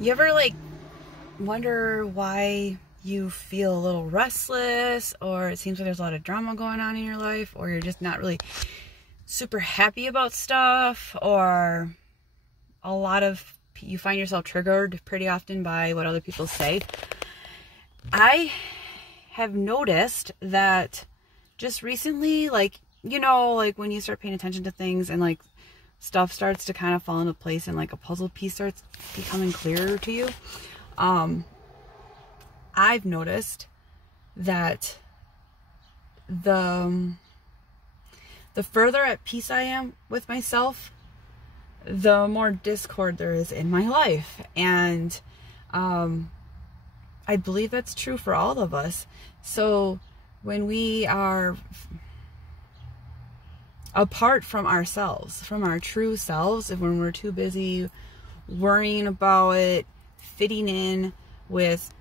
You ever like wonder why you feel a little restless, or it seems like there's a lot of drama going on in your life, or you're just not really super happy about stuff, or you find yourself triggered pretty often by what other people say? I have noticed that just recently, like when you start paying attention to things and like stuff starts to kind of fall into place and like a puzzle piece starts becoming clearer to you, I've noticed that the further at peace I am with myself, the more discord there is in my life. And I believe that's true for all of us. So when we are apart from ourselves, from our true selves, when we're too busy worrying about it, fitting in with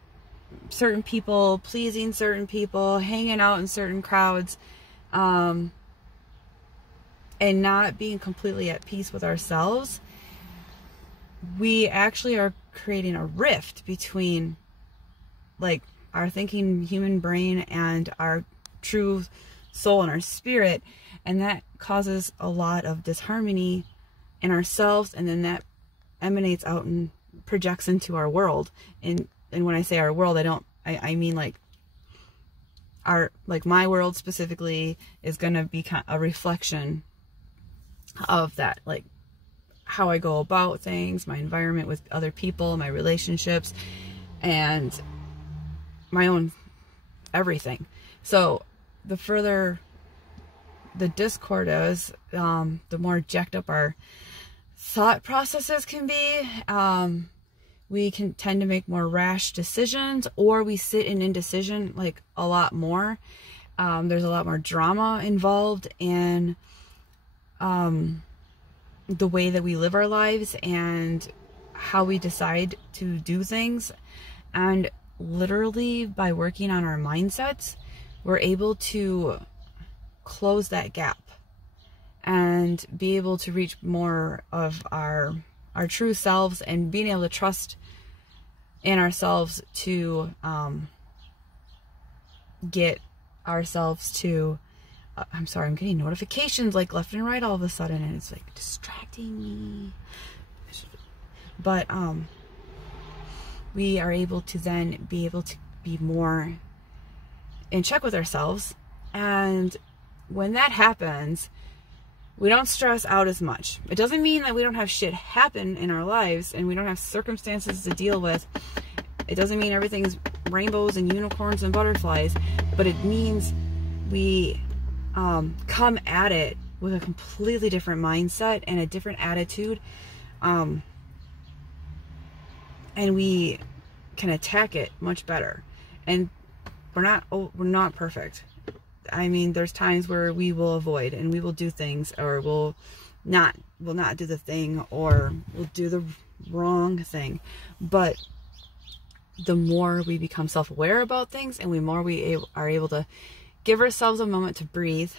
certain people, pleasing certain people, hanging out in certain crowds, and not being completely at peace with ourselves, we actually are creating a rift between like our thinking human brain and our true soul and our spirit, and that causes a lot of disharmony in ourselves, and then that emanates out and projects into our world. And when I say our world, I mean like my world specifically is going to be a reflection of that, like how I go about things, my environment with other people, my relationships, and my own everything. So the further the discord is, the more jacked up our thought processes can be. We can tend to make more rash decisions, or we sit in indecision like a lot more. There's a lot more drama involved in the way that we live our lives and how we decide to do things. And literally by working on our mindsets, we're able to close that gap and be able to reach more of our true selves, and being able to trust in ourselves to get ourselves to I'm sorry, I'm getting notifications like left and right all of a sudden, and it's like distracting me. But we are able to then be able to be more in check with ourselves, and when that happens, we don't stress out as much. It doesn't mean that we don't have shit happen in our lives and we don't have circumstances to deal with. It doesn't mean everything's rainbows and unicorns and butterflies, but it means we come at it with a completely different mindset and a different attitude, and we can attack it much better. And we're not perfect. I mean, there's times where we will avoid and we will do things, or we'll not do the thing, or we'll do the wrong thing. But the more we become self-aware about things, and the more we are able to give ourselves a moment to breathe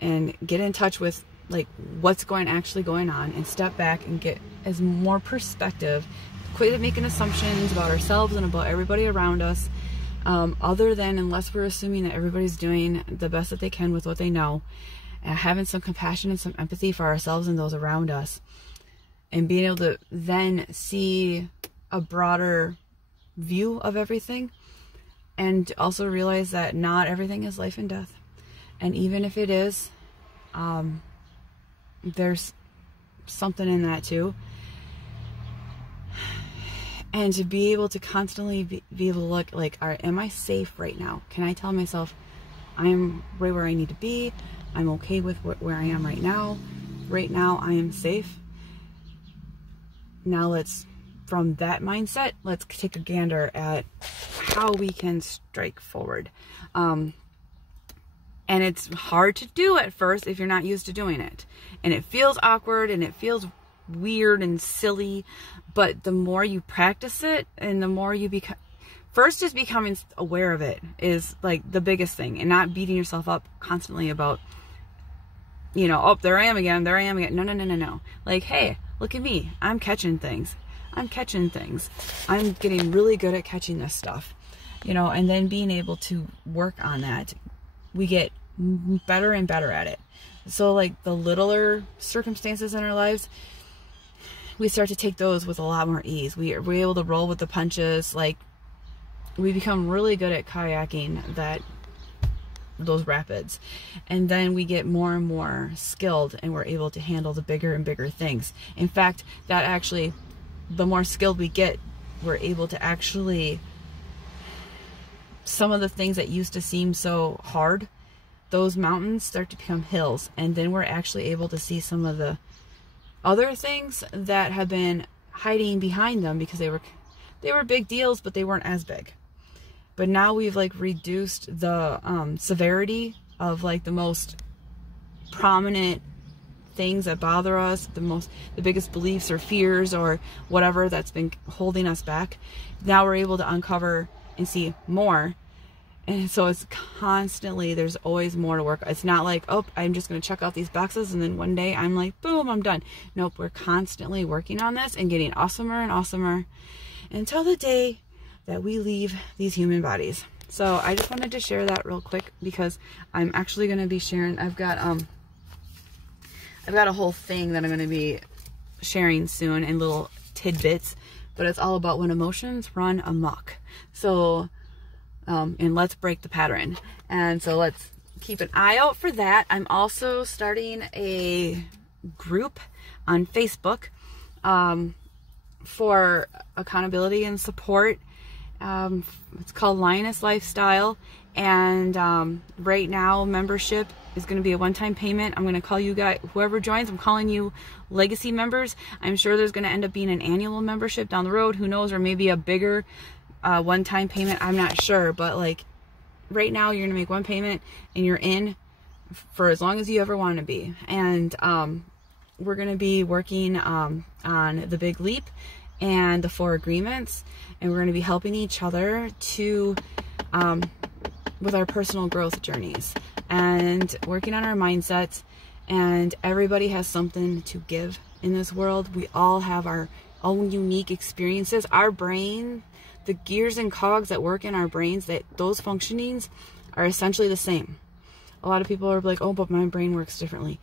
and get in touch with like what's actually going on, and step back and get as more perspective, quit making assumptions about ourselves and about everybody around us, unless we're assuming that everybody's doing the best that they can with what they know, and having some compassion and some empathy for ourselves and those around us, and being able to then see a broader view of everything, and also realize that not everything is life and death. And even if it is, there's something in that too. And to be able to constantly be able to look like, all right, am I safe right now? Can I tell myself I'm right where I need to be? I'm okay with where I am right now. Right now I am safe. Now from that mindset, let's take a gander at how we can strike forward. And it's hard to do at first if you're not used to doing it. And it feels awkward and it feels weird and silly, but the more you practice it, and the more you become, first just becoming aware of it is like the biggest thing, and not beating yourself up constantly about, oh, there I am again. No. Like, hey, look at me. I'm catching things. I'm catching things. I'm getting really good at catching this stuff, you know, and then being able to work on that, we get better and better at it. So like the littler circumstances in our lives, we start to take those with a lot more ease. We're able to roll with the punches. Like, we become really good at kayaking those rapids, and then we get more and more skilled, and we're able to handle the bigger and bigger things. In fact, that actually, the more skilled we get, we're able to actually, some of the things that used to seem so hard, those mountains start to become hills, and then we're actually able to see some of the other things that have been hiding behind them, because they were big deals, but they weren't as big. But now we've like reduced the severity of like the most prominent things that bother us, the biggest beliefs or fears or whatever that's been holding us back. Now we're able to uncover and see more. And so it's constantly, there's always more to work. It's not like, oh, I'm just going to check off these boxes and then one day I'm like, boom, I'm done. Nope, we're constantly working on this and getting awesomer and awesomer until the day that we leave these human bodies. So I just wanted to share that real quick, because I'm actually going to be sharing, I've got a whole thing that I'm going to be sharing soon in little tidbits, but it's all about when emotions run amok. So and let's break the pattern. And so let's keep an eye out for that. I'm also starting a group on Facebook for accountability and support. It's called Lioness Lifestyle, and right now membership is going to be a one-time payment. I'm going to call you guys, whoever joins, I'm calling you legacy members. I'm sure there's going to end up being an annual membership down the road, who knows, or maybe a bigger one-time payment. I'm not sure, but like right now you're gonna make one payment and you're in for as long as you ever want to be. And we're gonna be working on the Big Leap and the 4 agreements, and we're gonna be helping each other to with our personal growth journeys and working on our mindsets. And everybody has something to give in this world. We all have our own unique experiences. Our brain, the gears and cogs that work in our brains, that those functionings are essentially the same. A lot of people are like, oh, but my brain works differently.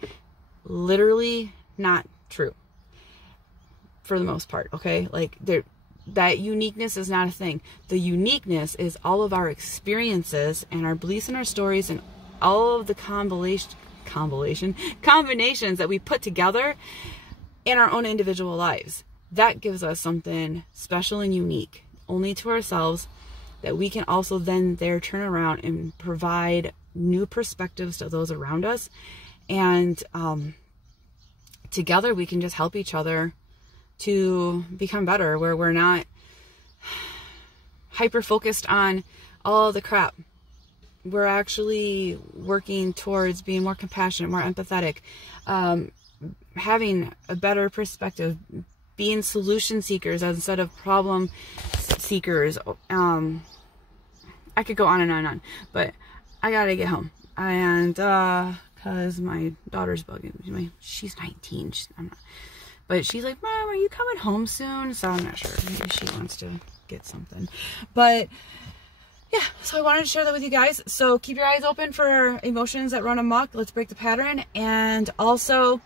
Literally not true for the most part, okay? Like, that uniqueness is not a thing. The uniqueness is all of our experiences and our beliefs and our stories and all of the combinations that we put together in our own individual lives. That gives us something special and unique only to ourselves, that we can also then turn around and provide new perspectives to those around us. And together we can just help each other to become better, where we're not hyper focused on all the crap. We're actually working towards being more compassionate, more empathetic, having a better perspective, being solution seekers instead of problem seekers. I could go on and on and on, but I gotta get home. And because my daughter's bugging me. She's 19. But she's like, Mom, are you coming home soon? So I'm not sure. Maybe she wants to get something. But yeah, so I wanted to share that with you guys. So keep your eyes open for emotions that run amok. Let's break the pattern. And also,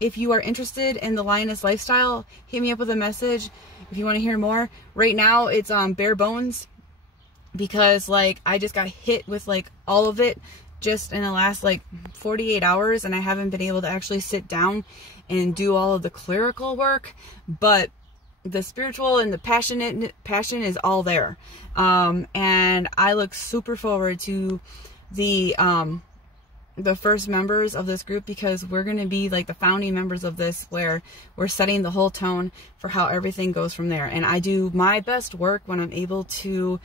if you are interested in the Lioness Lifestyle, hit me up with a message if you want to hear more. Right now, it's bare bones, because like I just got hit with like all of it just in the last like 48 hours, and I haven't been able to actually sit down and do all of the clerical work, but the spiritual and the passion is all there. And I look super forward to the first members of this group, because we're going to be like the founding members of this, where we're setting the whole tone for how everything goes from there. And I do my best work when I'm able to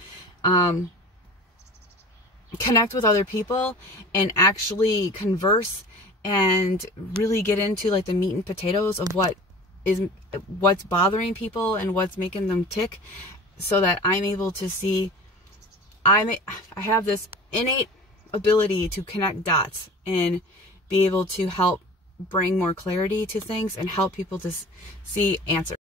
connect with other people and actually converse and really get into like the meat and potatoes of what's bothering people and what's making them tick, so that I'm able to see, I have this innate ability to connect dots and be able to help bring more clarity to things and help people to see answers.